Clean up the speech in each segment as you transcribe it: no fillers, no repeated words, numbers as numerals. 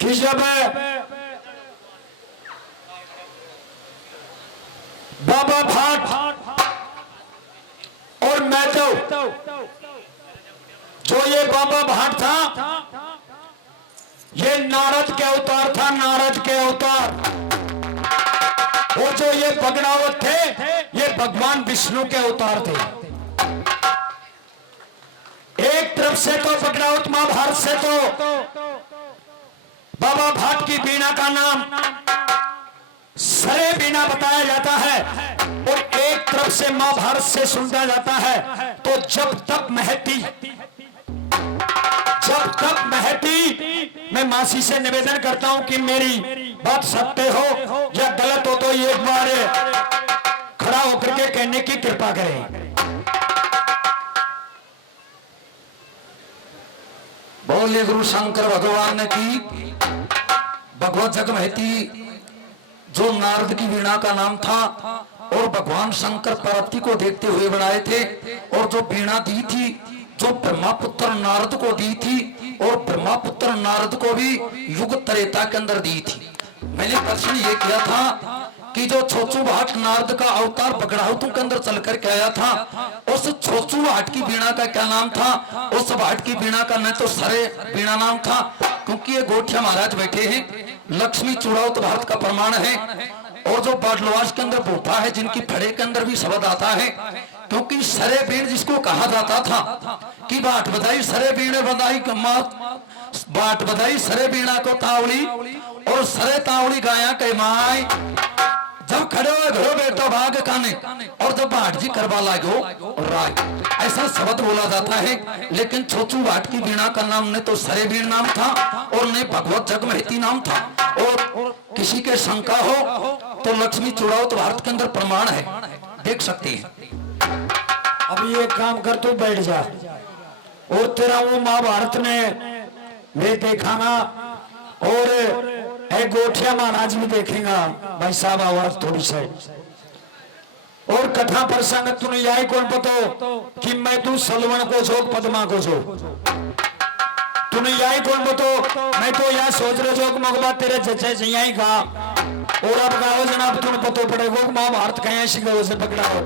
कि जब बाबा भाट और मैथव, जो ये बाबा भाट था ये नारद के अवतार था, नारद के अवतार। और जो ये बगड़ावत थे ये भगवान विष्णु के अवतार थे। एक तरफ से तो बगड़ावत महाभारत से तो बाबा भाट की बीणा का नाम सरे बीणा बताया जाता है, और एक तरफ से महाभारत से सुना जाता है। तो जब तक महती मैं मासी से निवेदन करता हूं कि मेरी बात सत्य हो या गलत हो तो एक बार खड़ा होकर के कहने की कृपा करें। बोले गुरु शंकर भगवान की। भगवत जग महती जो नारद की वीणा का नाम था और भगवान शंकर पार्वती को देखते हुए बनाए थे, और जो वीणा दी थी जो ब्रह्मापुत्र नारद को दी थी, और ब्रह्मापुत्र नारद को भी युग त्रेता के अंदर दी थी। मैंने प्रश्न ये किया था कि जो छोचू भाट नारद का अवतार बगड़ाउतों के अंदर चल कर के आया था, उस छोचू भाट की बीणा का क्या नाम था? उस भाट की बीणा का न तो सरे बीणा नाम था, क्योंकि ये गोठिया महाराज बैठे हैं, लक्ष्मी चूड़ावत भारत का प्रमाण है। और जो बाटलवास के अंदर बूटा है जिनकी फड़े के अंदर भी शब्द आता है, क्योंकि सरे बीण जिसको कहा जाता था कि बाट बधाई सरे बीणे बधाई, बाट बधाई सरे बीणा को तावली, और सरे तावली गाया के माई। जब खड़े हुए घरों बेटो भाग काने, और जब भाट जी करवा लागो राय, ऐसा शब्द बोला जाता है। लेकिन छोचू भाट की बीणा का नाम ने तो सरे बीण नाम था और ने भगवत जग महती नाम था। और किसी के शंका हो तो लक्ष्मी चूड़ावत भारत के अंदर प्रमाण है, देख सकते हैं। अब ये काम कर, तू बैठ जा और तेरा वो महाभारत ने मैं देखाना और गोठिया महाराज भी देखेगा। भाई साहब आवाज थोड़ी सी, और कथा प्रसंग तूने यही कौन पतो कि मैं तू सलवन को छो पद्मा को छो, तूने यही कौन पतो? मैं तो यह सोच रहे जो मगबा तेरे जचे यही कहा, और अब गाओ जनाब तुम्हें पतो पड़ेगा महाभारत कहीं ऐसी गो से पकड़ा हो।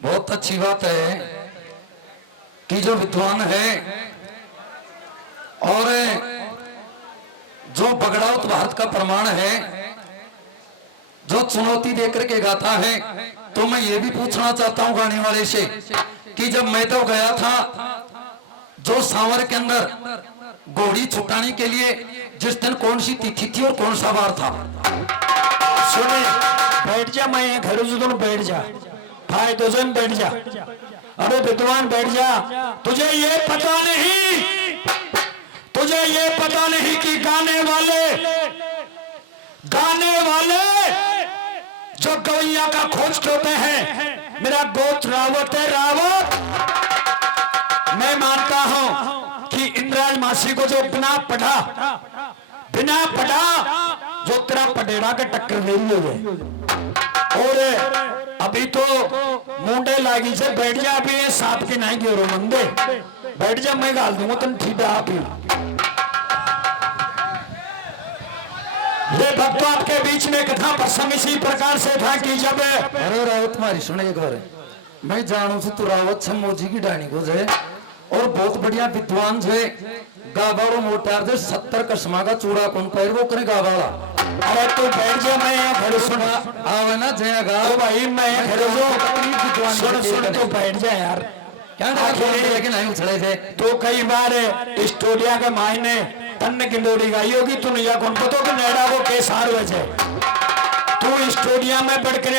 बहुत अच्छी बात है कि जो विद्वान है और जो बगड़ाउत भारत का प्रमाण है, जो चुनौती देकर के गाता है, तो मैं ये भी पूछना चाहता हूं गाने वाले से कि जब मैं तो गया था जो सांवर के अंदर घोड़ी छुटाने के लिए, जिस दिन कौन सी तिथि थी और कौन सा वार था? सुने, बैठ जा, मैं घर दोनों बैठ जा, भाई दो जन बैठ जा। अरे विद्वान बैठ जा। तुझे ये पता नहीं कि गाने वाले जो गवैया का खोज होते हैं, मेरा गोत्र रावत है, रावत। मैं मानता हूं कि इंद्राज मासी को जो बिना पढ़ा जो तेरा पटेड़ा के टक्कर दे गए, और अभी तो मुंडे लागी से बैठ जा। अभी ये सांप के नहीं गिरो मंदे, बैठ जा, मैं गाल दूंगा तुम ठीक है। आप ही ये भक्तों आपके बीच में कथा प्रसंग इसी प्रकार से था कि जब अरे रावत तुम्हारी सुने एक बार, मैं जानू तू रावत से मोजी की डाणी को जाए और बहुत बढ़िया विद्वान है, गाबाड़ो मोटार दे 70 कसमा का चूड़ा कौन पैर वो करे गाबाड़ा। अरे तू बैठ जा, मैं घर सुना आवे ना जया गा भाई, मैं घर सुन तो बैठ जा यार, क्या लेकिन नहीं उछले थे तो कई बार स्टूडिया के मायने तन्ने की डोरी गाई होगी, तू नहीं कौन पता कि नेड़ा को केसार वजह तू स्टूडिया में बढ़ कर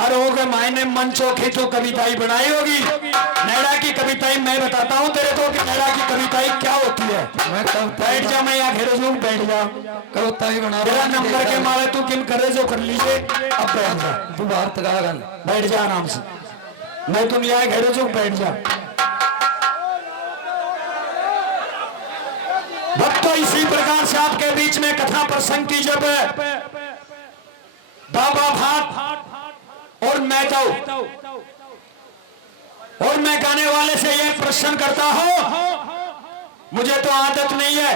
और हो गए मायने मंचों की तो कविताई बनाई होगी। नैड़ा की कविताई मैं बताता हूँ तेरे को कि नैड़ा की कविताई क्या होती है। मैं बैठ जा, मैं यहाँ घेरे जो बैठ जा, कविताई बना तेरा नंबर के मारे तू किन करे जो कर लीजिए। अब बैठ जा, तू बाहर तक बैठ जा आराम से, मैं तुम यहाँ घेरे जो बैठ जा। भक्तों इसी प्रकार से आपके बीच में कथा प्रसंग की जब बाबा भाट और मैथव और मैं गाने वाले से यह प्रश्न करता हूं, मुझे तो आदत नहीं है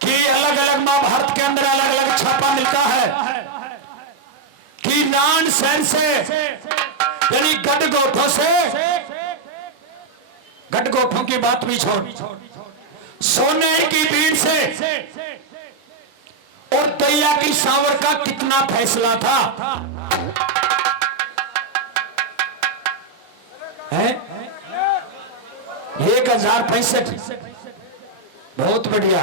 कि अलग अलग महाभारत के अंदर अलग अलग छापा मिलता है कि नान सैन से यानी गठगोठों से, गठगोठों की बात भी छोड़, सोने की भीड़ से और दैया की सांवर का कितना फैसला था है? 1065। बहुत बढ़िया,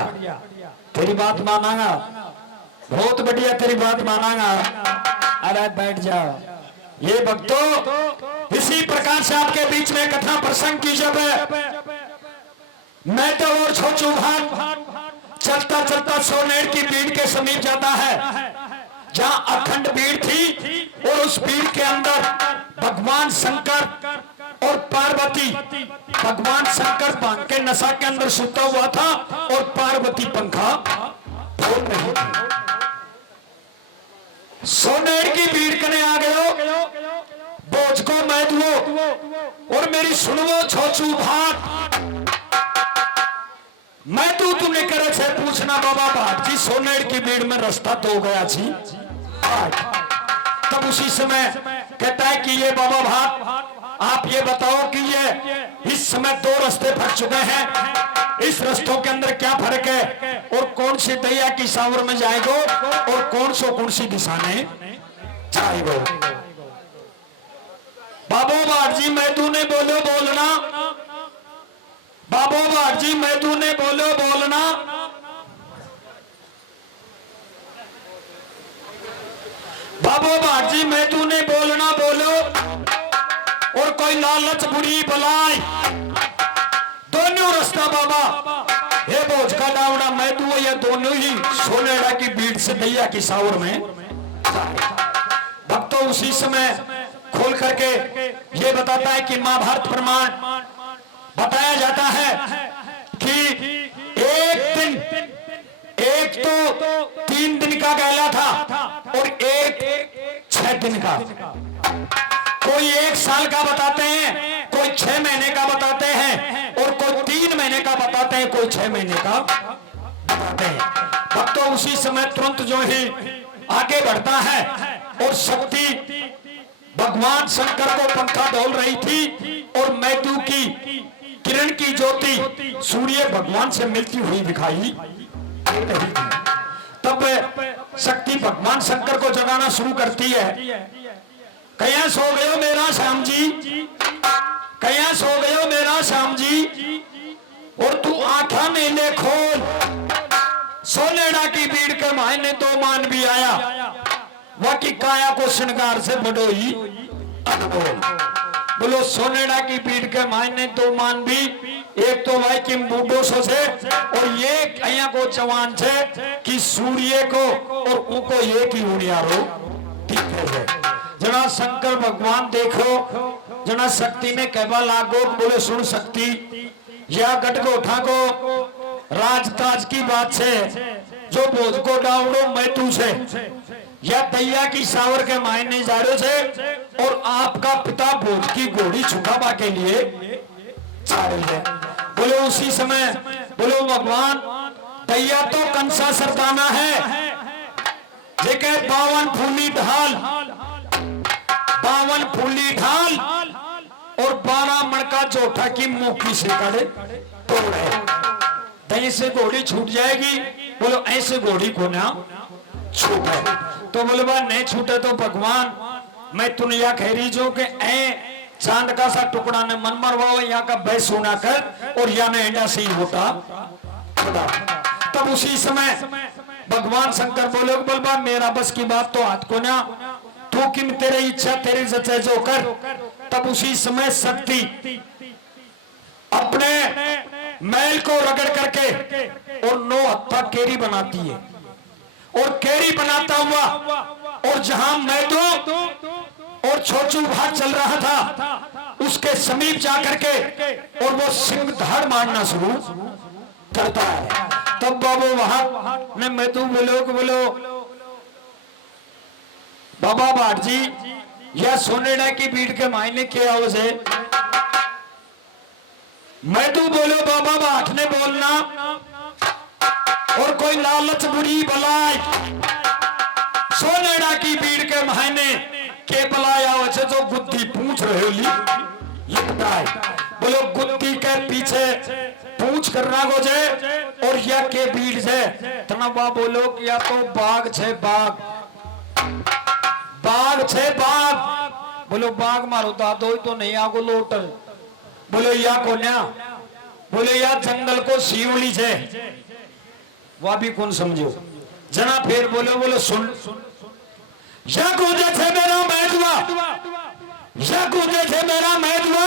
तेरी बात मानांगा, बहुत बढ़िया, तेरी बात मानांगा। अरे बैठ जाओ। ये भक्तों, इसी प्रकार से आपके बीच में कथा प्रसंग की जब मैं तो और छोचू भान चलता चलता सोनेर की भीड़ के समीप जाता है, जहां अखंड भीड़ थी और उस भीड़ के अंदर भगवान शंकर और पार्वती, भगवान शंकर बांध के नशा के अंदर सुता हुआ था और पार्वती पंखा खोल रही थी। सोनेर की भीड़ कने आ गयो, बोझ को मैं दुओ और मेरी सुनवो छोचू भाट, मैं तू तूने करे छे पूछना बाबा भाट जी, सोनेर की भीड़ में रास्ता तो गया छी। तब उसी समय कहता है कि ये बाबा भाट, आप ये बताओ कि ये इस समय 2 रास्ते फट चुके हैं, इस रास्तों के अंदर क्या फर्क है और कौन सी दैया की सांवर में जाएगो और कौन सी दिशा में जाएगो। बाबू भाट जी मैं तू ने बोलो बोलना, बाबू भाट जी मैं तू ने बोलो बोलना, बाबू भाट जी मैं तू ने बोलना बोलो, और कोई लालच बुरी बलाई, दोनों रास्ता बाबा हे बोझ का डावना मैं तू, ये दोनों ही सोनेड़ा की भीड़ से दैया की सांवर में। भक्तों उसी समय खोल करके ये बताता है कि महाभारत प्रमाण बताया जाता है कि एक तो 3 दिन का गैला था और एक 6 दिन का, कोई 1 साल का बताते हैं, कोई 6 महीने का बताते हैं और कोई 3 महीने का बताते हैं, कोई 6 महीने का बताते हैं। भक्तों उसी समय तुरंत जो ही आगे बढ़ता है और शक्ति भगवान शंकर को पंखा डोल रही थी और मैथु की किरण की ज्योति सूर्य भगवान से मिलती हुई दिखाई दे रही थी। तब शक्ति भगवान शंकर को जगाना शुरू करती है, कया सो गयो मेरा श्याम जी, कया सो गयो मेरा श्याम जी, और तू आंखा मेले खोल, सोनेड़ा की भीड़ के मायने तो मान भी आया, वाकी काया को श्रृंगार से बडोई अनमोल। बोलो सोनेड़ा की भीड़ के मायने तो मान भी, एक तो भाई किम बूढ़ो सो से और ये अया को जवान छे कि सूर्य को और उनको एक ही उड़ियारो ठीक है। जना शंकर भगवान देखो, जना शक्ति ने कहवा लागो, बोले सुन शक्ति, या गटगोठा को राजताज की बात से जो बोझ को डावड़ो मैं तू से या दैया की सावर के मायने जा रहे थे और आपका पिता बोझ की घोड़ी छुपावा के लिए जा रही है। बोले उसी समय बोलो भगवान दैया तो कंसा सरदाना है, जेके 52 फूली ढाल, 52 फूली ढाल और 12 मणका जोठा की मुखी से कड़े तोड़े, दही से घोड़ी छूट जाएगी। बोलो ऐसे घोड़ी को ना छूटे, तो बोले बा नहीं छूटे तो भगवान मैं दुनिया खैरी जो के ऐ चांद का सा टुकड़ा ने मन मरवाओ, यहाँ का भय सुना कर और या ने एंडा से ही होता। तब उसी समय भगवान शंकर बोले बोलबा मेरा बस की बात तो हाथ को ना, तू किम तेरी इच्छा तेरी जचे जो कर। तब उसी समय शक्ति अपने मैल को रगड़ करके और 9 हत्था केरी बनाती है और केरी बनाता हुआ और जहां मैदो और छोचू भाग चल रहा था उसके समीप जाकर के और वो सिंह धाड़ मारना शुरू करता है। तब बाबू वहां ने मैदो बोलो बाबा भाट जी या सोनेड़ा की बीट के मायने क्या हो से मैं तू बोलो बाबा भाट ने बोलना और कोई लालच बुरी बलाई सोनेड़ा की बीट के मायने के बलाया हो से जो गुद्दी पूछ रहे हो ये बताए बोलो गुद्दी के पीछे पूछ करना को जे और या के बीट से तना बोलो या तो बाघ छे बाघ बाघ छे बाघ बोलो बाघ मारो दादो तो नहीं आगो लोट बोलो या कोन्या बोलो या जंगल को शिवली छे वह भी कौन समझो जना फिर बोलो बोलो सुन या कूदे थे मेरा मैदवा या कूदे थे मेरा मैदवा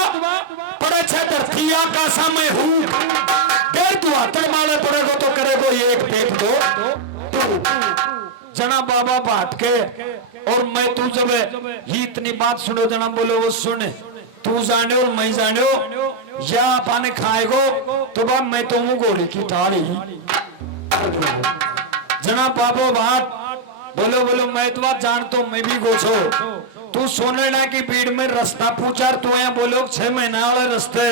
पड़े छे धरती आकाशा में हूँ देर तू हाथर मारे पड़ेगो तो करेगो एक पेट दो जना बाबा भाट के और मैं तू जब ही इतनी बात सुनो जना बोलो वो सुन तू जाने और मैं जाने या पाने खाएगो तो बाप मैं तो हूँ गोली की थाली जना बाबो भाट बोलो बोलो मैं तो बात जान तो मैं भी गोछो तू सोनेड़ा की भीड़ में रास्ता पूछा तू यहाँ बोलो 6 महीना वाले रास्ते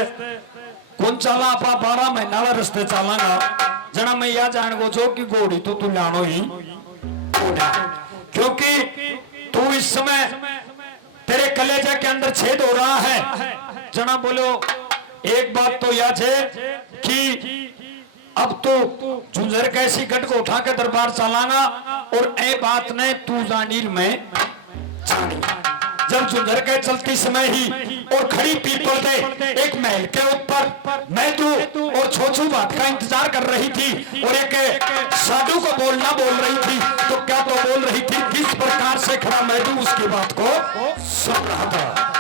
कौन चला आपा 12 महीना वाले रास्ते चलागा जना मैं यह जान गोछो कि घोड़ी तो तू लानो ही क्योंकि तू इस समय तेरे कलेजे के अंदर छेद हो रहा है जना बोलो एक बात तो याद है कि अब तो झुंझर कैसी गट को उठा के दरबार चलाना और ए बात ने तू जानील में जानी जब झुंझर के चलती समय ही और खड़ी पीपल दे एक महल के ऊपर मैं तू और छोछू बात का इंतजार कर रही थी और एक साधु को बोलना बोल रही थी तो क्या तो बोल रही थी किस प्रकार से खड़ा मैं तू उसकी बात को सुन रहा था